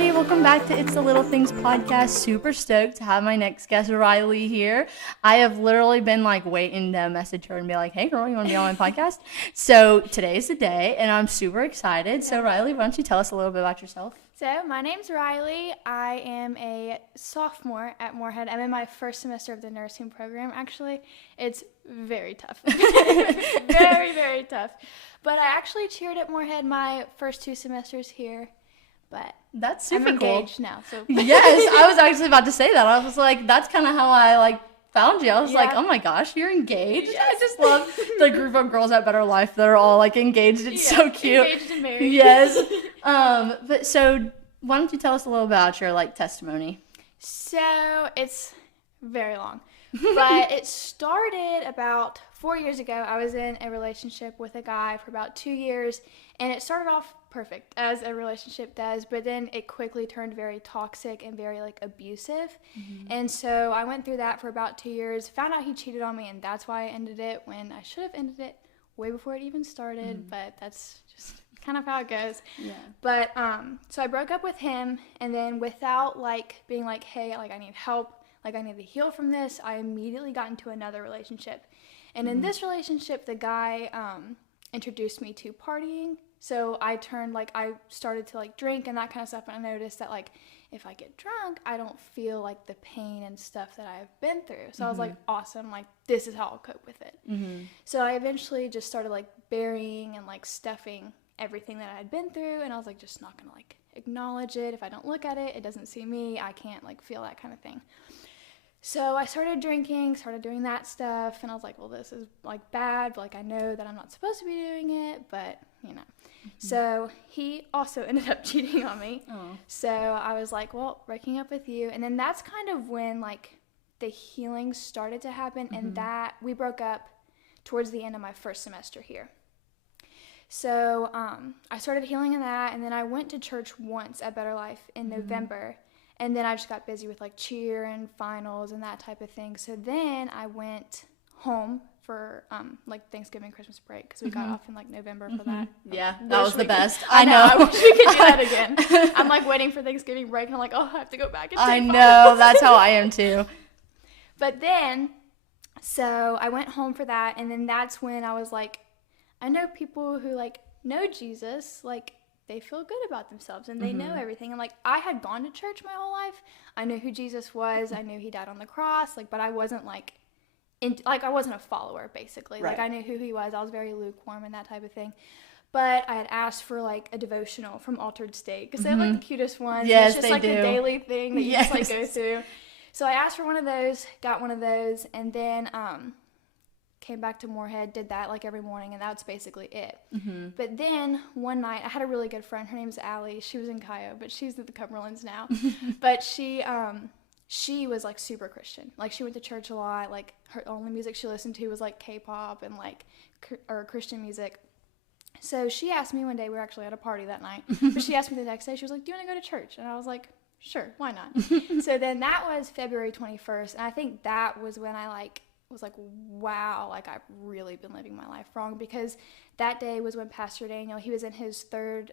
everybody. Welcome back to It's the Little Things podcast. Super stoked to have my next guest, Riley, here. I have literally been waiting to message her and be like, hey girl, you want to be on my podcast? So today's the day and I'm super excited. So Riley, why don't you tell us a little bit about yourself? So my name's Riley. I am a sophomore at Moorhead. I'm in my first semester of the nursing program, actually. It's very tough. Very, very tough. But I actually cheered at Moorhead my first 2 semesters here. But that's super I'm cool. engaged now. So yes, I was actually about to say that. I was like, that's kind of how I found you. I was like, oh my gosh, you're engaged. Yes. I just love the group of girls at Better Life that are all engaged. It's so cute. Engaged and married. Yes. But so why don't you tell us a little about your testimony? So it's very long, but it started about 4 years ago. I was in a relationship with a guy for about 2 years, and it started off perfect, as a relationship does, but then it quickly turned very toxic and very abusive. And so I went through that for about 2 years, found out he cheated on me, and that's why I ended it when I should have ended it way before it even started. But that's just kind of how it goes. Yeah. But so I broke up with him, and then without being hey, I need help, I need to heal from this, I immediately got into another relationship. And in this relationship, the guy introduced me to partying. So I started to drink and that kind of stuff, and I noticed that if I get drunk, I don't feel the pain and stuff that I've been through. So I was like, awesome, this is how I'll cope with it. So I eventually just started burying and stuffing everything that I had been through, and I was just not gonna acknowledge it. If I don't look at it, it doesn't see me. I can't feel that kind of thing. So I started drinking, started doing that stuff, and I was like, well, this is bad, but I know that I'm not supposed to be doing it, but So he also ended up cheating on me. Oh. So I was like, well, breaking up with you. And then that's kind of when the healing started to happen, and that we broke up towards the end of my first semester here. So I started healing in that, and then I went to church once at Better Life in November. And then I just got busy with cheer and finals and that type of thing. So then I went home for Thanksgiving, Christmas break, because we got off in November for that. Yeah, that was the best. I know. I wish we could do that again. I'm waiting for Thanksgiving break, and I'm oh, I have to go back and take I finals. know. That's how I am too. But then, so I went home for that, and then that's when I was I know people who know Jesus, they feel good about themselves and they know everything. And I had gone to church my whole life. I knew who Jesus was. I knew he died on the cross. But I wasn't I wasn't a follower, basically. Right. I knew who he was. I was very lukewarm and that type of thing. But I had asked for a devotional from Altered State, because they have the cutest ones. Yes, it's just they do. the daily thing that you Yes. just go through. So I asked for one of those, got one of those, and then came back to Moorhead, did that every morning, and that's basically it. But then one night, I had a really good friend. Her name's Allie. She was in Cayo, but she's at the Cumberlands now. But she was super Christian. She went to church a lot. Her only music she listened to was K-pop and or Christian music. So she asked me one day, we were actually at a party that night, but she asked me the next day, she was like, do you want to go to church? And I was like, sure, why not? So then that was February 21st, and I think that was when I was wow, I've really been living my life wrong, because that day was when Pastor Daniel, he was in his third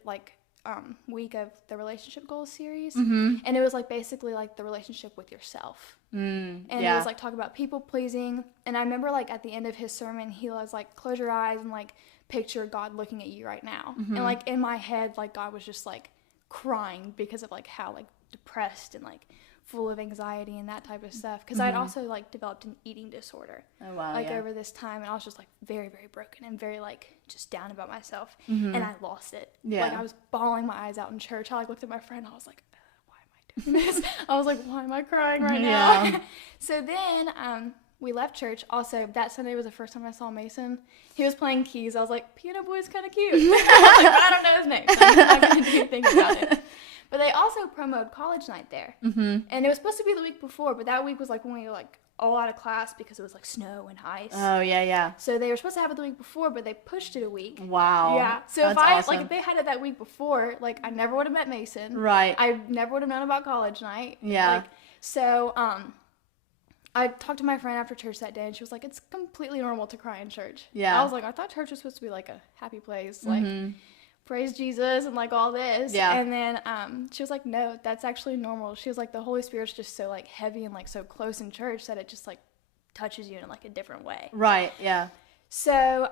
week of the relationship goals series, and it was basically the relationship with yourself, and it was talk about people pleasing. And I remember at the end of his sermon, he was close your eyes and picture God looking at you right now, and in my head God was just crying because of how depressed and full of anxiety and that type of stuff, because I'd also developed an eating disorder over this time, and I was just very, very broken and very just down about myself, and I lost it. I was bawling my eyes out in church. I looked at my friend, I was like, why am I doing this? I was like, why am I crying right now? So then we left church. Also, that Sunday was the first time I saw Mason. He was playing keys. I was like, Piano Boy's kind of cute. I don't know his name, so I'm not going to do anything about it. But they also promoted college night there. And it was supposed to be the week before, but that week was when we were all out of class because it was snow and ice. Oh, yeah. So they were supposed to have it the week before, but they pushed it a week. Wow. Yeah. So that's if I awesome. if they had it that week before, I never would have met Mason. Right. I never would have known about college night. Yeah. So I talked to my friend after church that day, and she was like, it's completely normal to cry in church. Yeah. I was like, I thought church was supposed to be a happy place. praise Jesus and like all this. Yeah. And then she was like, no, that's actually normal. She was like, the Holy Spirit's just so like heavy and like so close in church that it just like touches you in like a different way. Right. Yeah. So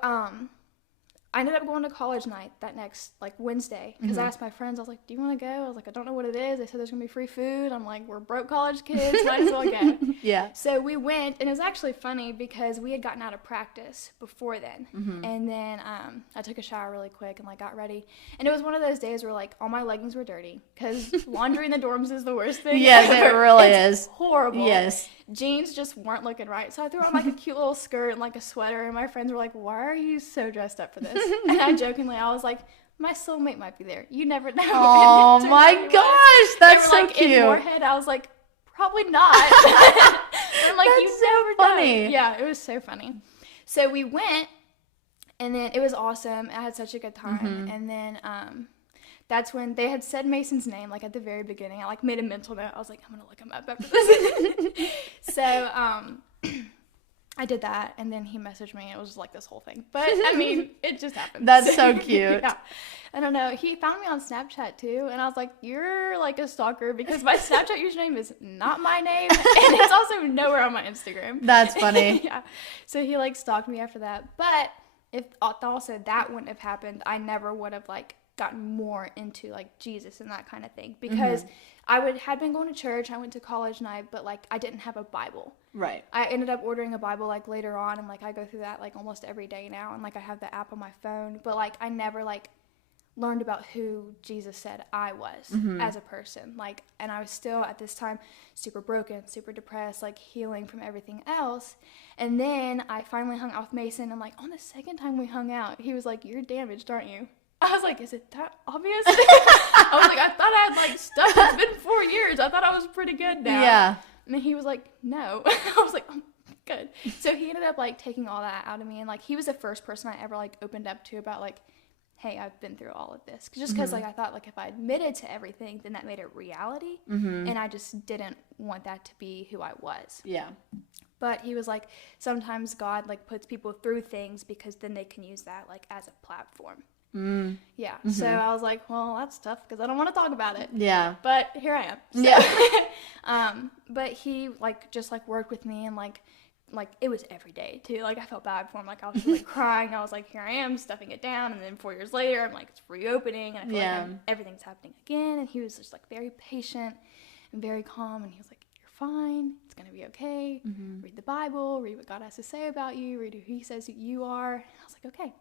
I ended up going to college night that next like Wednesday because I asked my friends, I was like, do you want to go? I was like, I don't know what it is. They said there's gonna be free food. I'm like, we're broke college kids, might as well go. Yeah. So we went, and it was actually funny because we had gotten out of practice before then. And then I took a shower really quick and like got ready, and it was one of those days where like all my leggings were dirty because laundry in the dorms is the worst thing. Yes, ever. it really It's is horrible. Yes. Jeans just weren't looking right, so I threw on like a cute little skirt and like a sweater, and my friends were like, why are you so dressed up for this? And I jokingly, I was like, my soulmate might be there, you never know. Oh my gosh, that's they so were like, cute. in Moorhead, I was like, probably not. And I'm like, That's you so never funny. know. Yeah, it was so funny. So we went, and then it was awesome. I had such a good time. And then that's when they had said Mason's name, like at the very beginning. I like made a mental note. I was like, I'm gonna look him up after this. So I did that, and then he messaged me, and it was just like this whole thing. But I mean, it just happened. That's so cute. Yeah. I don't know. He found me on Snapchat too, and I was like, you're like a stalker because my Snapchat username is not my name, and it's also nowhere on my Instagram. That's funny. Yeah. So he like stalked me after that. But if also that wouldn't have happened, I never would have like gotten more into like Jesus and that kind of thing because had been going to church. I went to college night, but like I didn't have a Bible. Right. I ended up ordering a Bible like later on, and like I go through that like almost every day now, and like I have the app on my phone, but like I never like learned about who Jesus said I was as a person. Like, and I was still at this time super broken, super depressed, like healing from everything else. And then I finally hung out with Mason, and like on the second time we hung out, he was like, you're damaged, aren't you? I was like, is it that obvious? I was like, I thought I had like stuff. It's been 4 years. I thought I was pretty good now. Yeah. And then he was like, no. I was like, oh, good. So he ended up like taking all that out of me, and like he was the first person I ever like opened up to about like, hey, I've been through all of this. Just because like I thought like if I admitted to everything, then that made it reality, and I just didn't want that to be who I was. Yeah. But he was like, sometimes God like puts people through things because then they can use that like as a platform. Yeah. So I was like, well, that's tough because I don't want to talk about it. Yeah. But here I am. So, Yeah. But he like just like worked with me, and like it was every day too. Like I felt bad for him. Like I was just like crying. I was like, here I am stuffing it down, and then 4 years later, I'm like, it's reopening, and I feel like everything's happening again. And he was just like very patient and very calm, and he was like, you're fine. It's gonna be okay. Read the Bible. Read what God has to say about you. Read who He says you are. And I was like, okay.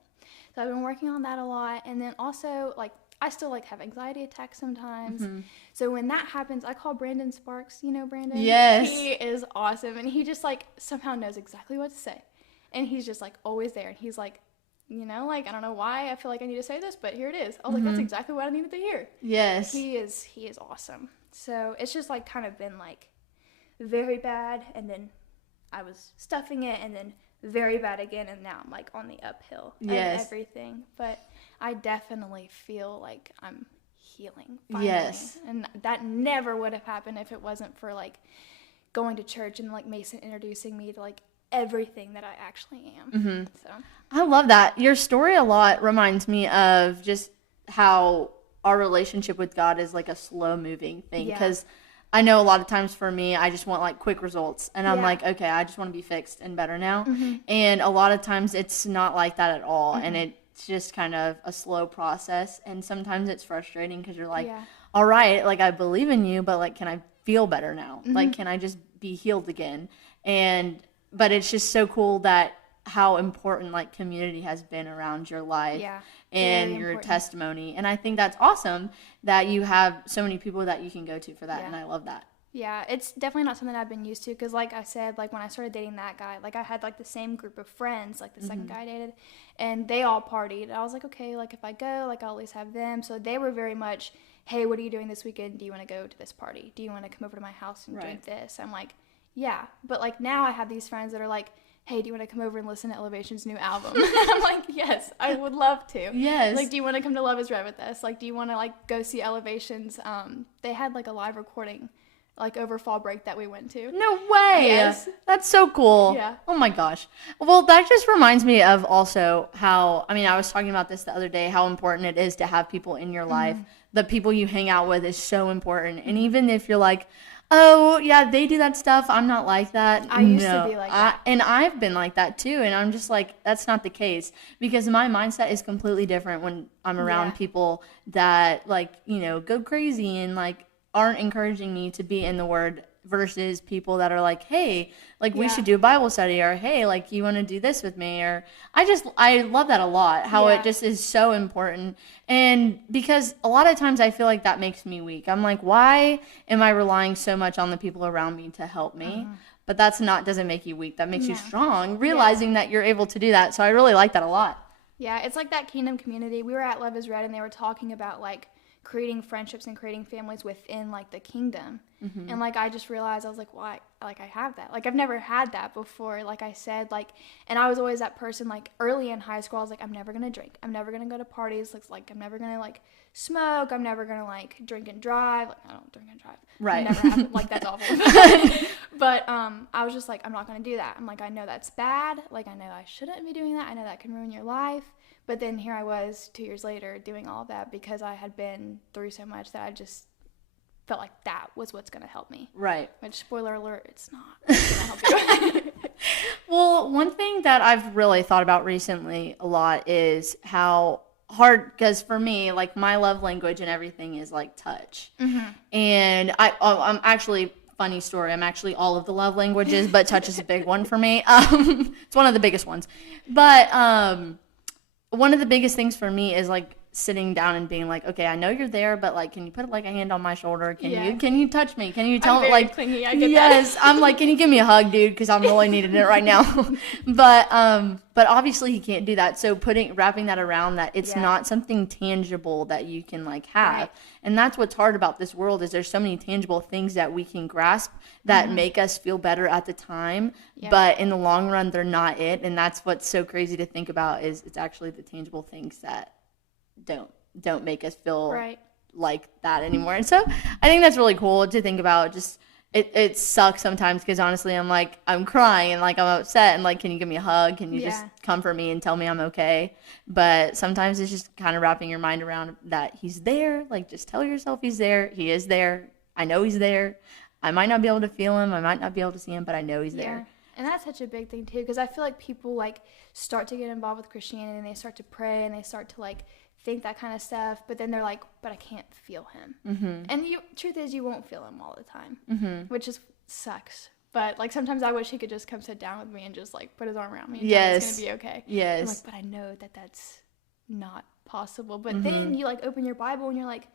So I've been working on that a lot, and then also like I still like have anxiety attacks sometimes. So when that happens, I call Brandon Sparks. You know Brandon? Yes. He is awesome, and he just like somehow knows exactly what to say, and he's just like always there. And he's like, you know, like I don't know why I feel like I need to say this, but here it is. I was like, that's exactly what I needed to hear. Yes. He is awesome. So it's just like kind of been like very bad, and then I was stuffing it, and then very bad again, and now I'm like on the uphill of everything. But I definitely feel like I'm healing finally. Yes. And that never would have happened if it wasn't for like going to church and like Mason introducing me to like everything that I actually am. So I love that. Your story a lot reminds me of just how our relationship with God is like a slow moving thing, because I know a lot of times for me, I just want like quick results, and I'm like, okay, I just want to be fixed and better now. And a lot of times it's not like that at all. And it's just kind of a slow process. And sometimes it's frustrating because you're like, all right, like I believe in you, but like, can I feel better now? Like, can I just be healed again? But it's just so cool that how important like community has been around your life and your testimony. And I think that's awesome that you have so many people that you can go to for that. And I love that. Yeah, it's definitely not something I've been used to, because like I said, like when I started dating that guy, like I had like the same group of friends, like the second guy I dated, and they all partied. I was like, okay, like if I go, like I'll at least have them. So they were very much, hey, what are you doing this weekend? Do you want to go to this party? Do you want to come over to my house and drink this? I'm like, yeah. But like now I have these friends that are like, hey, do you want to come over and listen to Elevation's new album? I'm like, yes, I would love to. Yes. Like, do you want to come to Love is Red with us? Like, do you want to like go see Elevation's, they had like a live recording like over fall break that we went to. No way. Yes. That's so cool. Yeah. Oh my gosh. Well, that just reminds me of also how, I was talking about this the other day, how important it is to have people in your life. The people you hang out with is so important. And even if you're like, oh, yeah, they do that stuff, I'm not like that. I used to be like that. And I've been like that too. And I'm just like, that's not the case. Because my mindset is completely different when I'm around people that, like, go crazy and, like, aren't encouraging me to be in the Word versus people that are like, hey, like, we should do a Bible study, or hey, like, you want to do this with me, or I love that a lot, how it just is so important. And because a lot of times I feel like that makes me weak. I'm like, why am I relying so much on the people around me to help me? But doesn't make you weak. That makes you strong, realizing that you're able to do that. So I really like that a lot. Yeah, it's like that kingdom community. We were at Love is Red, and they were talking about, like, creating friendships and creating families within, like, the kingdom. And, like, I just realized, I was like, why? Like, I have that. Like, I've never had that before. Like I said, like, and I was always that person, like, early in high school, I was like, I'm never going to drink. I'm never going to go to parties. Like, I'm never going to, like, smoke. I'm never going to, like, drink and drive. Like, I don't drink and drive. Right. I never have. Like, that's awful. But I was just like, I'm not going to do that. I'm like, I know that's bad. Like, I know I shouldn't be doing that. I know that can ruin your life. But then here I was 2 years later doing all of that because I had been through so much that I just felt like that was what's going to help me. Right. Which, spoiler alert, it's not going to help you. Well, one thing that I've really thought about recently a lot is how hard, because for me, like, my love language and everything is, like, touch. And I'm actually, funny story, I'm actually all of the love languages, but touch is a big one for me. It's one of the biggest ones. But one of the biggest things for me is, like, sitting down and being like, okay, I know you're there, but, like, can you put, like, a hand on my shoulder? Can you touch me? Can you tell me, like, clingy. I get that. I'm like, can you give me a hug, dude? Because I'm really needing it right now. But obviously he can't do that. So wrapping that around that it's not something tangible that you can, like, have. Right. And that's what's hard about this world is there's so many tangible things that we can grasp that make us feel better at the time. Yeah. But in the long run, they're not it. And that's what's so crazy to think about is it's actually the tangible things that don't make us feel like that anymore. And so I think that's really cool to think about. Just it sucks sometimes because honestly I'm crying and, like, I'm upset and, like, can you give me a hug? Can you just comfort me and tell me I'm okay? But sometimes it's just kind of wrapping your mind around that he's there. Like, just tell yourself he's there. He is there. I know he's there. I might not be able to feel him. I might not be able to see him, but I know he's there. And that's such a big thing too, because I feel like people, like, start to get involved with Christianity and they start to pray and they start to, like, think that kind of stuff, but then they're like, but I can't feel him. And truth is, you won't feel him all the time, which is sucks. But, like, sometimes I wish he could just come sit down with me and just, like, put his arm around me and tell me it's gonna be okay. Yes. I'm like, but I know that that's not possible. But then you, like, open your Bible and you're like,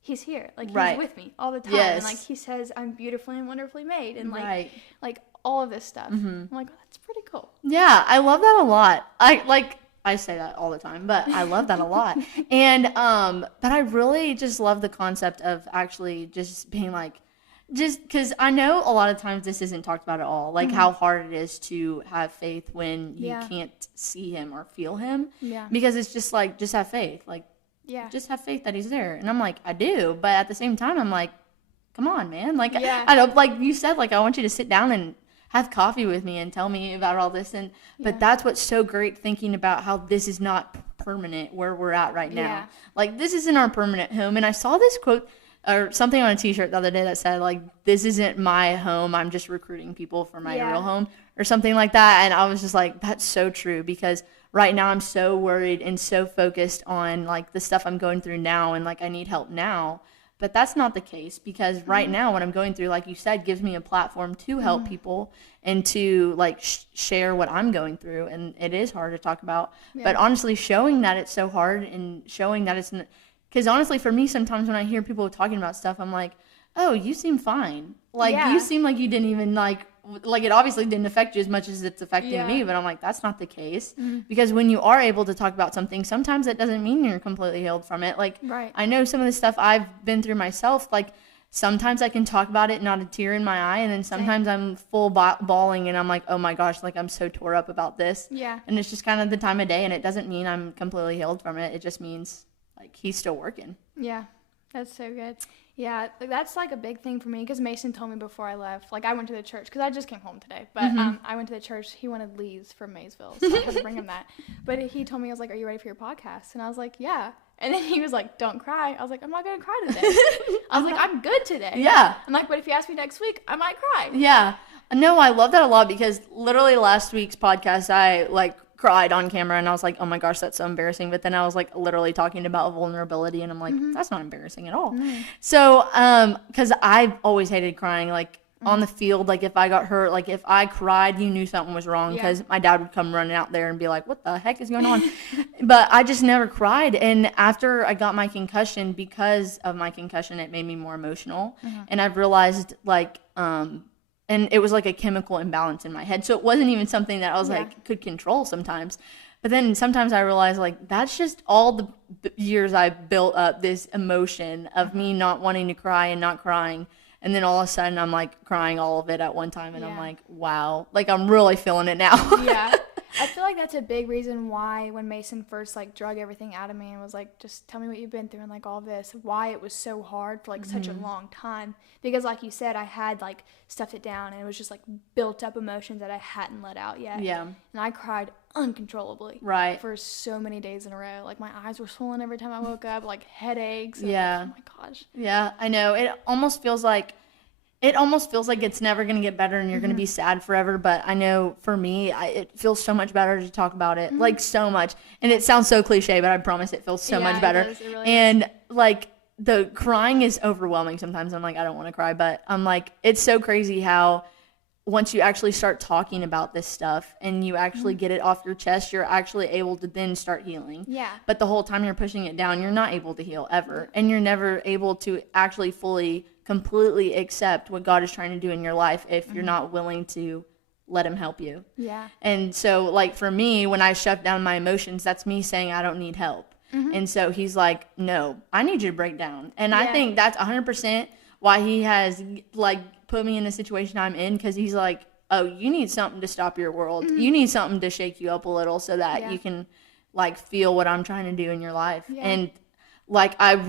he's here, like, he's with me all the time. And, like, he says I'm beautifully and wonderfully made, and like all of this stuff. I'm like, oh, that's pretty cool. Yeah, I love that a lot. I say that all the time, but I love that a lot. And, but I really just love the concept of actually just being like, just because I know a lot of times this isn't talked about at all, like how hard it is to have faith when you can't see him or feel him. Yeah. Because it's just like, just have faith. Like, just have faith that he's there. And I'm like, I do. But at the same time, I'm like, come on, man. Like, I don't, like you said, like, I want you to sit down and have coffee with me and tell me about all this. And but that's what's so great, thinking about how this is not permanent where we're at right now. Like, this isn't our permanent home. And I saw this quote or something on a t-shirt the other day that said, like, this isn't my home, I'm just recruiting people for my real home, or something like that. And I was just like, that's so true, because right now I'm so worried and so focused on, like, the stuff I'm going through now, and, like, I need help now. But that's not the case, because right now what I'm going through, like you said, gives me a platform to help people and to, like, share what I'm going through. And it is hard to talk about. But honestly, showing that it's so hard and showing that it's – because honestly, for me, sometimes when I hear people talking about stuff, I'm like, oh, you seem fine. Like, you seem like you didn't even, like, it obviously didn't affect you as much as it's affecting me. But I'm like, that's not the case. Because when you are able to talk about something, sometimes that doesn't mean you're completely healed from it. Like, I know some of the stuff I've been through myself, like, sometimes I can talk about it, not a tear in my eye. And then sometimes I'm full bawling and I'm like, oh my gosh, like, I'm so tore up about this. Yeah. And it's just kind of the time of day. And it doesn't mean I'm completely healed from it. It just means, like, he's still working. Yeah. That's so good. Yeah, like, that's like a big thing for me because Mason told me before I left. Like, I went to the church because I just came home today. But I went to the church. He wanted Lee's from Maysville, so I had to bring him that. But he told me, I was like, "Are you ready for your podcast?" And I was like, "Yeah." And then he was like, "Don't cry." I was like, "I'm not gonna cry today." I was like, "I'm good today." Yeah. I'm like, "But if you ask me next week, I might cry." Yeah. No, I love that a lot because literally last week's podcast, I like cried on camera and I was like, oh my gosh, that's so embarrassing. But then I was like literally talking about vulnerability and I'm like, that's not embarrassing at all. So, because I've always hated crying, like on the field, like if I got hurt, like if I cried, you knew something was wrong because my dad would come running out there and be like, what the heck is going on? But I just never cried. And after I got my concussion, because of my concussion, it made me more emotional. And I've realized like, and it was like a chemical imbalance in my head. So it wasn't even something that I was like, could control sometimes. But then sometimes I realized like, that's just all the years I built up this emotion of me not wanting to cry and not crying. And then all of a sudden I'm like crying all of it at one time. And I'm like, wow, like I'm really feeling it now. Yeah. I feel like that's a big reason why when Mason first like drug everything out of me and was like, just tell me what you've been through and like all this, why it was so hard for like such a long time. Because like you said, I had like stuffed it down and it was just like built up emotions that I hadn't let out yet. Yeah. And I cried uncontrollably. Right. For so many days in a row. Like my eyes were swollen every time I woke up, like headaches. Yeah. Like, oh my gosh. Yeah, I know. It almost feels like it's never going to get better and you're going to be sad forever. But I know for me, it feels so much better to talk about it, like so much. And it sounds so cliche, but I promise it feels so much better. It really and like the crying is overwhelming sometimes. I'm like, I don't want to cry, but I'm like, it's so crazy how once you actually start talking about this stuff and you actually get it off your chest, you're actually able to then start healing. Yeah. But the whole time you're pushing it down, you're not able to heal ever. And you're never able to actually fully completely accept what God is trying to do in your life if you're not willing to let him help you. Yeah. And so like for me, when I shut down my emotions, that's me saying I don't need help. And so he's like, no, I need you to break down. And I think that's 100% why he has like put me in the situation I'm in, because he's like, oh, you need something to stop your world. You need something to shake you up a little so that you can like feel what I'm trying to do in your life. And like I've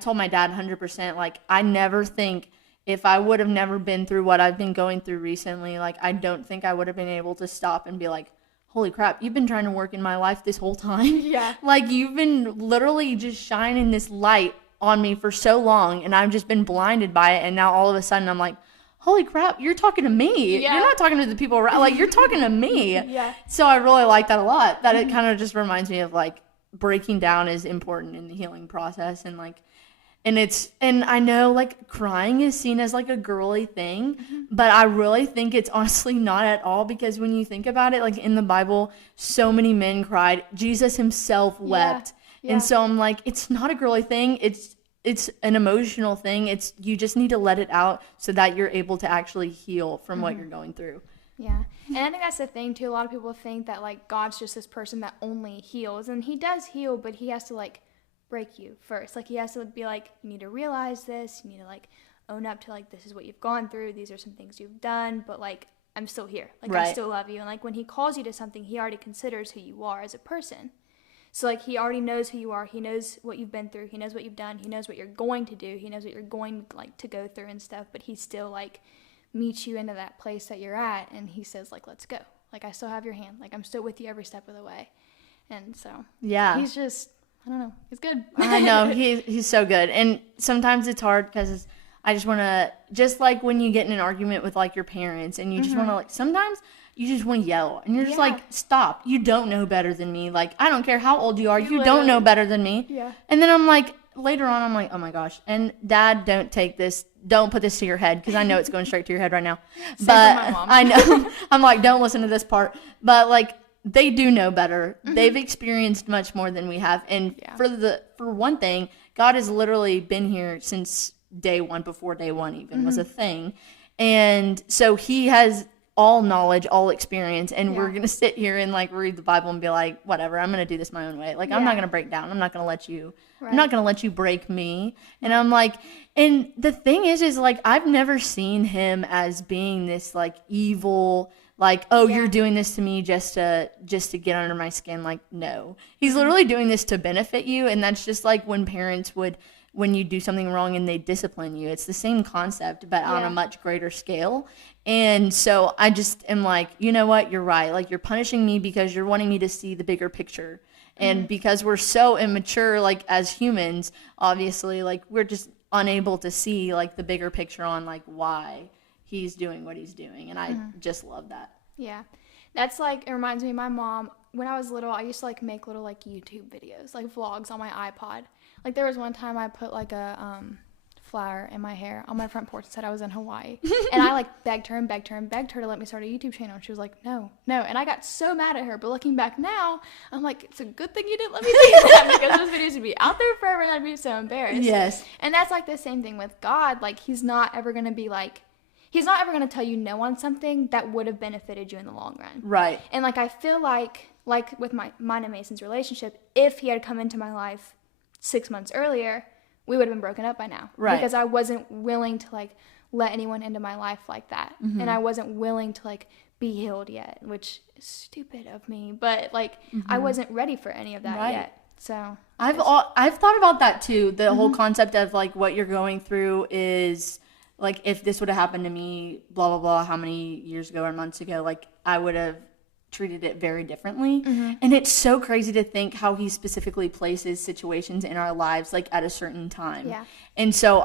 told my dad 100%, like I never think if I would have never been through what I've been going through recently, like I don't think I would have been able to stop and be like, holy crap, you've been trying to work in my life this whole time. Yeah. Like you've been literally just shining this light on me for so long and I've just been blinded by it. And now all of a sudden I'm like, holy crap, you're talking to me. Yeah. You're not talking to the people around. Like you're talking to me. Yeah. So I really like that a lot. That it kind of just reminds me of like, breaking down is important in the healing process. And like, and I know like crying is seen as like a girly thing, but I really think it's honestly not at all, because when you think about it, like in the Bible, so many men cried. Jesus himself wept. Yeah. And so I'm like, it's not a girly thing. It's an emotional thing. You just need to let it out so that you're able to actually heal from what you're going through. Yeah. And I think that's the thing too. A lot of people think that like God's just this person that only heals, and he does heal, but he has to like break you first. Like he has to be like, you need to realize this, you need to like own up to like, this is what you've gone through, these are some things you've done, but like I'm still here. Like I still love you. And like when he calls you to something, he already considers who you are as a person. So like he already knows who you are. He knows what you've been through. He knows what you've done. He knows what you're going to do. He knows what you're going like to go through and stuff, but he still like meets you into that place that you're at, and he says like, let's go. Like I still have your hand. Like I'm still with you every step of the way. And so he's just, I don't know, he's good. I know, he's so good. And sometimes it's hard because I just want to, just like when you get in an argument with like your parents and you just want to like, sometimes you just want to yell and you're just like, stop, you don't know better than me. Like I don't care how old you are, you don't know better than me. Yeah. And then I'm like, later on I'm like, oh my gosh, and Dad, don't put this to your head, because I know it's going straight to your head right now. But my mom. I know, I'm like, don't listen to this part. But like, they do know better. They've experienced much more than we have. And for one thing, God has literally been here since day one, before day one even was a thing. And so he has all knowledge, all experience, and we're going to sit here and like read the Bible and be like, whatever, I'm going to do this my own way. Like I'm not going to break down. I'm not going to let you I'm not going to let you break me. And I'm like, and the thing is like, I've never seen him as being this like evil, like, oh, you're doing this to me just to get under my skin. Like, no, he's literally doing this to benefit you. And that's just like when parents when you do something wrong and they discipline you, it's the same concept, but on a much greater scale. And so I just am like, you know what, you're right. Like, you're punishing me because you're wanting me to see the bigger picture. And because we're so immature, like, as humans, obviously, like, we're just unable to see, like, the bigger picture on, like, why he's doing what he's doing. And I just love that. Yeah. That's, like, it reminds me of my mom. When I was little, I used to, like, make little, like, YouTube videos, like, vlogs on my iPod. Like, there was one time I put, like, a flower in my hair on my front porch and said I was in Hawaii. And I, like, begged her to let me start a YouTube channel. And she was like, no. And I got so mad at her. But looking back now, I'm like, it's a good thing you didn't let me do that, because those videos would be out there forever and I'd be so embarrassed. Yes. And that's, like, the same thing with God. Like, he's not ever going to be, like, he's not ever going to tell you no on something that would have benefited you in the long run. Right. And, like, I feel like with mine and Mason's relationship, if he had come into my life 6 months earlier, we would have been broken up by now. Right. Because I wasn't willing to, like, let anyone into my life like that. And I wasn't willing to, like, be healed yet, which is stupid of me. But, like, I wasn't ready for any of that yet. So I've thought about that too. The whole concept of, like, what you're going through is, like, if this would have happened to me, blah, blah, blah, how many years ago or months ago, like, I would have treated it very differently. And it's so crazy to think how he specifically places situations in our lives, like, at a certain time. Yeah. And so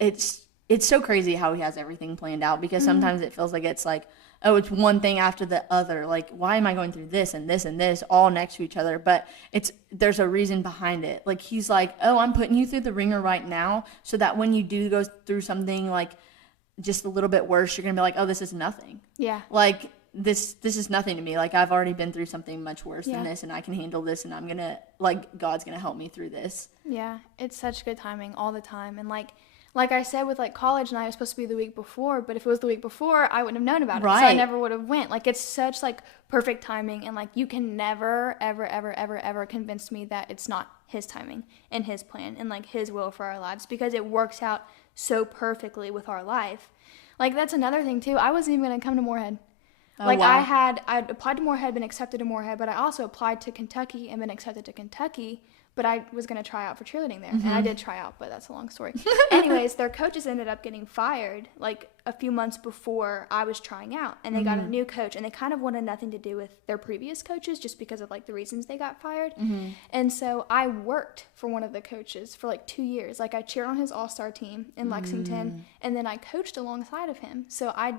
it's so crazy how he has everything planned out, because sometimes it feels like it's like, oh, it's one thing after the other. Like, why am I going through this and this and this all next to each other? But there's a reason behind it. Like, he's like, oh, I'm putting you through the ringer right now so that when you do go through something, like, just a little bit worse, you're going to be like, oh, this is nothing. Yeah. Like, this is nothing to me. Like, I've already been through something much worse than this, and I can handle this, and I'm going to, like, God's going to help me through this. Yeah. It's such good timing all the time. And, like I said, with, like, college night, it was supposed to be the week before, but if it was the week before, I wouldn't have known about it. Right. So I never would have went. Like, it's such, like, perfect timing, and, like, you can never, ever, ever, ever, ever convince me that it's not his timing and his plan and, like, his will for our lives, because it works out so perfectly with our life. Like, that's another thing, too. I wasn't even going to come to Moorhead. Oh, like, wow. I'd applied to Moorhead, been accepted to Moorhead, but I also applied to Kentucky and been accepted to Kentucky, but I was going to try out for cheerleading there. And I did try out, but that's a long story. Anyways, their coaches ended up getting fired, like, a few months before I was trying out. And they got a new coach, and they kind of wanted nothing to do with their previous coaches just because of, like, the reasons they got fired. And so I worked for one of the coaches for, like, 2 years. Like, I cheered on his all-star team in Lexington, and then I coached alongside of him. So I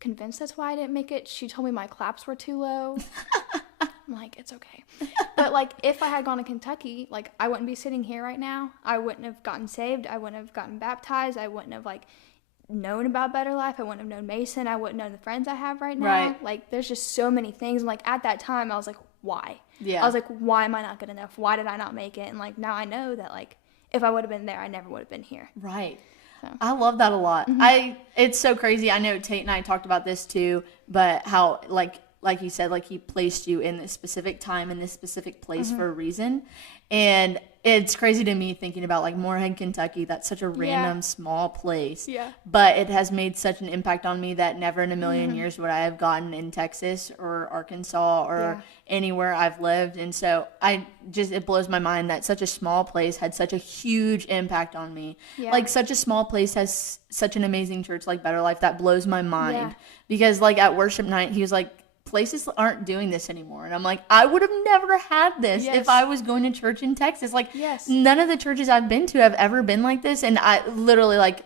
convinced that's why I didn't make it. She told me my claps were too low. I'm like, it's okay. But, like, if I had gone to Kentucky, like, I wouldn't be sitting here right now. I wouldn't have gotten saved. I wouldn't have gotten baptized. I wouldn't have, like, known about Better Life. I wouldn't have known Mason. I wouldn't know the friends I have right now. Right. Like, there's just so many things. And, like, at that time, I was like, why? Yeah. I was like, why am I not good enough? Why did I not make it? And, like, now I know that, like, if I would have been there, I never would have been here. Right. So. I love that a lot. It's so crazy. I know Tate and I talked about this too, but how, like you said, like, he placed you in this specific time in this specific place for a reason. And it's crazy to me thinking about, like, Moorhead, Kentucky. That's such a random small place. Yeah. But it has made such an impact on me that never in a million years would I have gotten in Texas or Arkansas or anywhere I've lived. And so it blows my mind that such a small place had such a huge impact on me. Yeah. Like, such a small place has such an amazing church like Better Life. That blows my mind. Yeah. Because, like, at worship night, he was like, places aren't doing this anymore. And I'm like, I would have never had this if I was going to church in Texas. Like, none of the churches I've been to have ever been like this. And I literally, like,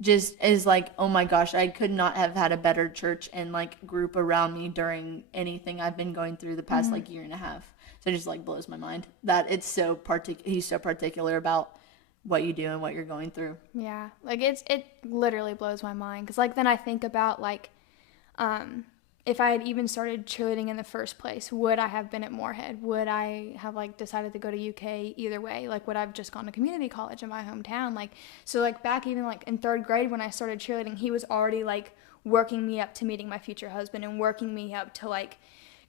just is like, oh my gosh, I could not have had a better church and, like, group around me during anything I've been going through the past like year and a half. So it just, like, blows my mind that it's so he's so particular about what you do and what you're going through. Yeah. Like, it literally blows my mind. 'Cause, like, then I think about, like, if I had even started cheerleading in the first place, would I have been at Moorhead? Would I have, like, decided to go to UK either way? Like, would I have just gone to community college in my hometown? Like, so, like, back even, like, in 3rd grade when I started cheerleading, he was already, like, working me up to meeting my future husband and working me up to, like,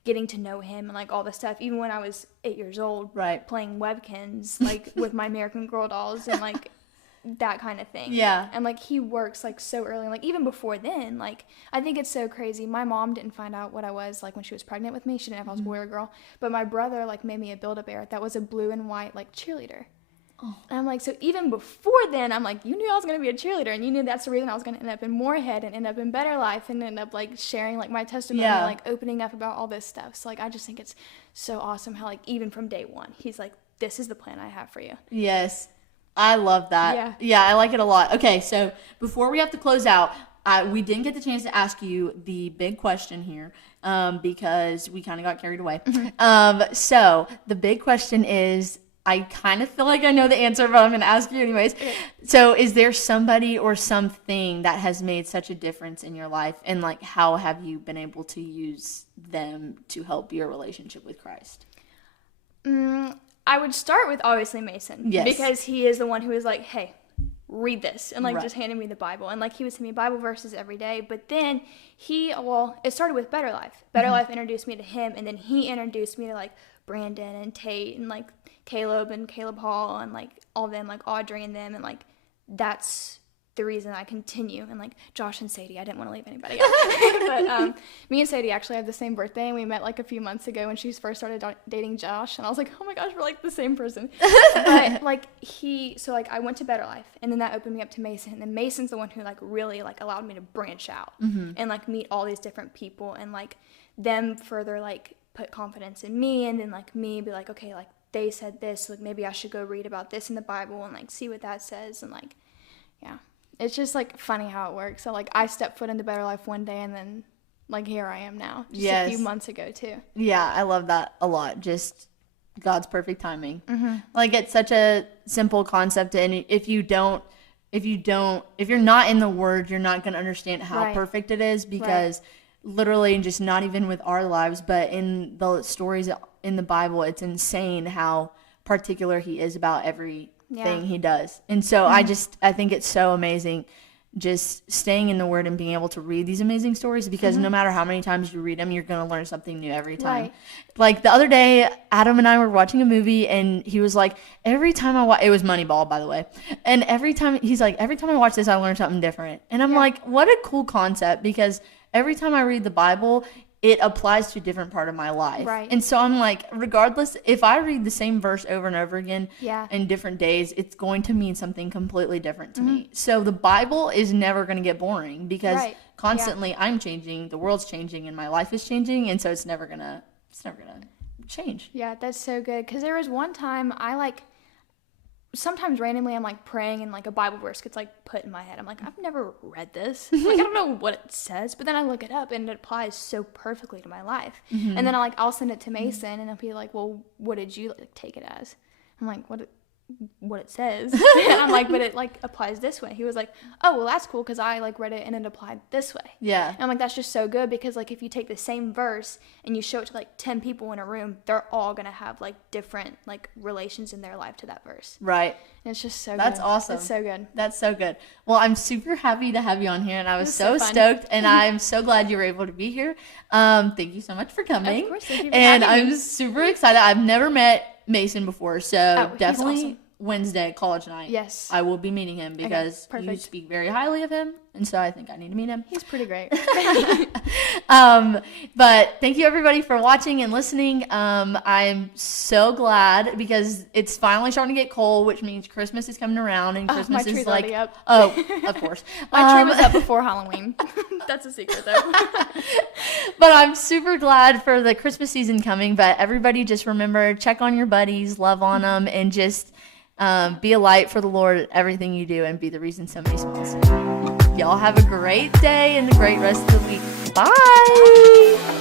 getting to know him and, like, all this stuff. Even when I was 8 years old, right, playing Webkins, like, with my American Girl dolls and, like, that kind of thing. Yeah. And like he works like so early, like even before then, like I think it's so crazy. My mom didn't find out what I was like when she was pregnant with me. She didn't know if I was a boy or a girl. But my brother like made me a Build-A-Bear that was a blue and white like cheerleader. Oh. And I'm like, so even before then, I'm like, you knew I was going to be a cheerleader, and you knew that's the reason I was going to end up in Moorhead and end up in Better Life and end up like sharing like my testimony, and, like opening up about all this stuff. So like I just think it's so awesome how like even from day one, he's like, this is the plan I have for you. Yes. I love that. Yeah, I like it a lot. Okay, so before we have to close out, we didn't get the chance to ask you the big question here because we kind of got carried away. So the big question is, I kind of feel like I know the answer, but I'm going to ask you anyways. Okay. So is there somebody or something that has made such a difference in your life, and like how have you been able to use them to help your relationship with Christ? I would start with obviously Mason. Yes. Because he is the one who is like, hey, read this, and like just handed me the Bible, and like he would send me Bible verses every day. But then it started with Better Life. Better Life introduced me to him, and then he introduced me to like Brandon and Tate and like Caleb Hall and like all of them, like Audrey and them, and like that's the reason I continue. And like Josh and Sadie, I didn't want to leave anybody out. But me and Sadie actually have the same birthday, and we met like a few months ago when she first started dating Josh, and I was like, oh my gosh, we're like the same person. But like so like I went to Better Life, and then that opened me up to Mason, and then Mason's the one who like really like allowed me to branch out and like meet all these different people, and like them further like put confidence in me, and then like me be like, okay, like they said this, like maybe I should go read about this in the Bible and like see what that says. And like, yeah, it's just like funny how it works. So like I stepped foot into Better Life one day, and then like here I am now, just a few months ago too. Yeah, I love that a lot. Just God's perfect timing. Like it's such a simple concept, and if you're not in the Word, you're not going to understand how perfect it is, because literally, and just not even with our lives, but in the stories in the Bible, it's insane how particular he is about everything he does. And so I think it's so amazing just staying in the Word and being able to read these amazing stories, because no matter how many times you read them, you're going to learn something new every time. Like the other day, Adam and I were watching a movie, and he was like, every time I watch, it was Moneyball, by the way. And he's like, every time I watch this, I learn something different. And I'm like, what a cool concept, because every time I read the Bible, it applies to a different part of my life. And so I'm like, regardless, if I read the same verse over and over again in different days, it's going to mean something completely different to me. So the Bible is never going to get boring, because constantly I'm changing, the world's changing, and my life is changing. And so it's never going to change. Yeah, that's so good. Because there was one time sometimes randomly I'm like praying, and like a Bible verse gets like put in my head. I'm like, I've never read this. Like I don't know what it says, but then I look it up, and it applies so perfectly to my life. And then I'll send it to Mason, and he'll be like, well, what did you like take it as? I'm like, what it says. And I'm like, but it like applies this way. He was like, oh, well, that's cool, because I like read it and it applied this way. And I'm like, that's just so good, because like if you take the same verse and you show it to like 10 people in a room, they're all gonna have like different like relations in their life to that verse. And it's just so That's good. awesome. It's so good. That's so good. Well, I'm super happy to have you on here, and I was so stoked, and I'm so glad you were able to be here. Thank you so much for coming. Of course, thank you for and having me. I'm super excited. I've never met Mason before, so definitely awesome. Wednesday, college night. Yes. I will be meeting him, because you speak very highly of him, and so I think I need to meet him. He's pretty great. But thank you everybody for watching and listening. I'm so glad, because it's finally starting to get cold, which means Christmas is coming around, and Christmas my tree's is like already up. Oh, of course. My tree was up before Halloween. That's a secret though. But I'm super glad for the Christmas season coming. But everybody just remember, check on your buddies, love on them, and just be a light for the Lord at everything you do, and be the reason somebody smiles. Y'all have a great day and a great rest of the week. Bye.